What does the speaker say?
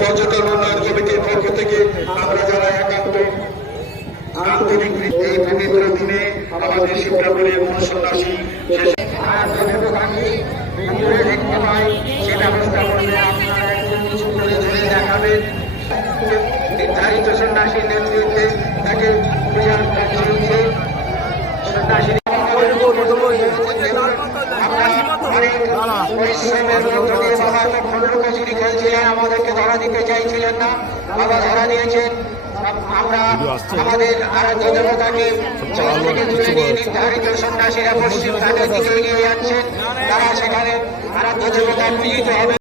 পর্যটন উন্নয়ন কমিটির পক্ষ থেকে আমরা যারা একান্ত আন্তরিক এই পবিত্র দিনে আমাদের শিবরামপুরের মহাসন্ন্যাসী দেখতে পাই সে ব্যবস্থা করলে আপনারা একটু কিছু করে ধরে দেখাবেন। নির্ধারিত সন্ন্যাসীর নেতৃত্বে তাকে চলছে সন্ন্যাসী পরিশ্রমের মধ্য দিয়ে বাবা তখন লুকোচুরি খেলছিলেন, আমাদেরকে ধরা দিতে চাইছিলেন না, বাবা ধরা দিয়েছেন। আমরা আমাদের আরাধ্য দেবতাকে জল থেকে তুলে নিয়ে নির্ধারিত সন্ন্যাসীরা পশ্চিম ঘাটের দিকে এগিয়ে যাচ্ছেন। তারা সেখানে আরাধ্য দেবতা পূজিত হবে।